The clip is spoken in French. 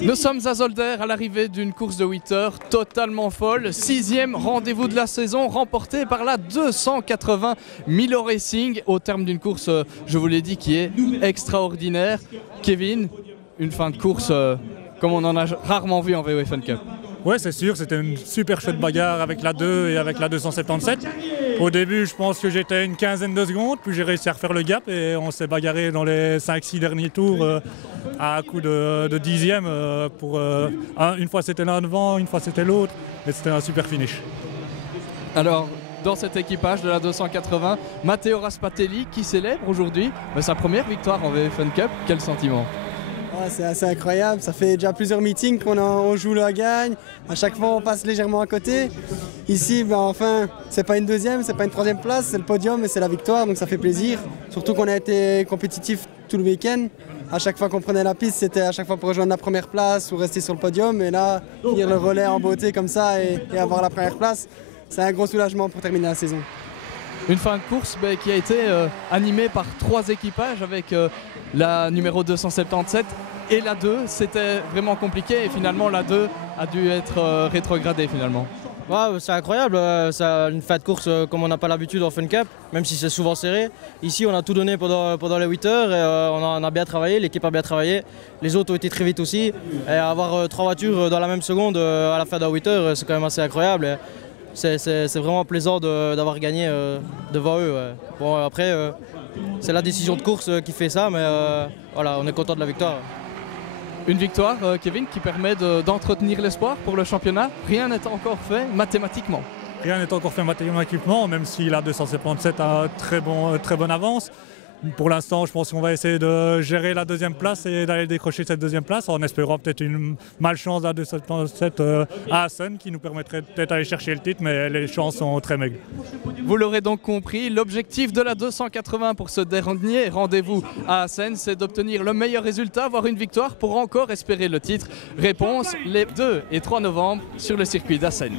Nous sommes à Zolder à l'arrivée d'une course de 8 heures totalement folle. 6e rendez-vous de la saison remporté par la 280 Milo Racing au terme d'une course, je vous l'ai dit, qui est extraordinaire. Kevin, une fin de course comme on en a rarement vu en VO Fun Cup. Ouais, c'est sûr, c'était une super chouette bagarre avec la 2 et avec la 277. Au début, je pense que j'étais une quinzaine de secondes, puis j'ai réussi à refaire le gap et on s'est bagarré dans les 5-6 derniers tours à coup de dixième. Une fois c'était l'un devant, une fois c'était l'autre, et c'était un super finish. Alors, dans cet équipage de la 280, Matteo Raspatelli qui célèbre aujourd'hui sa première victoire en VO Fun Cup. Quel sentiment? Ouais, c'est assez incroyable, ça fait déjà plusieurs meetings qu'on joue la gagne, à chaque fois on passe légèrement à côté. Ici, enfin, c'est pas une deuxième, c'est pas une troisième place, c'est le podium et c'est la victoire, donc ça fait plaisir. Surtout qu'on a été compétitif tout le week-end. À chaque fois qu'on prenait la piste, c'était à chaque fois pour rejoindre la première place ou rester sur le podium. Et là, finir le relais en beauté comme ça et avoir la première place, c'est un gros soulagement pour terminer la saison. Une fin de course qui a été animée par 3 équipages avec la numéro 277 et la 2. C'était vraiment compliqué et finalement la 2 a dû être rétrogradée finalement. Ouais, c'est incroyable, c'est une fin de course comme on n'a pas l'habitude en Fun Cup, même si c'est souvent serré. Ici on a tout donné pendant les 8 heures et on a bien travaillé, l'équipe a bien travaillé. Les autres ont été très vite aussi. Et avoir 3 voitures dans la même seconde à la fin de 8 heures, c'est quand même assez incroyable. C'est vraiment plaisant d'avoir gagné devant eux. Ouais. Bon, après, c'est la décision de course qui fait ça, mais voilà, on est content de la victoire. Une victoire, Kevin, qui permet d'entretenir l'espoir pour le championnat. Rien n'est encore fait mathématiquement. Rien n'est encore fait mathématiquement, même si la 277 a très bonne avance. Pour l'instant, je pense qu'on va essayer de gérer la deuxième place et d'aller décrocher cette deuxième place en espérant peut-être une malchance à 277 à Assen qui nous permettrait peut-être d'aller chercher le titre, mais les chances sont très maigres. Vous l'aurez donc compris, l'objectif de la 280 pour ce dernier rendez-vous à Assen, c'est d'obtenir le meilleur résultat, voire une victoire pour encore espérer le titre. Réponse les 2 et 3 novembre sur le circuit d'Assen.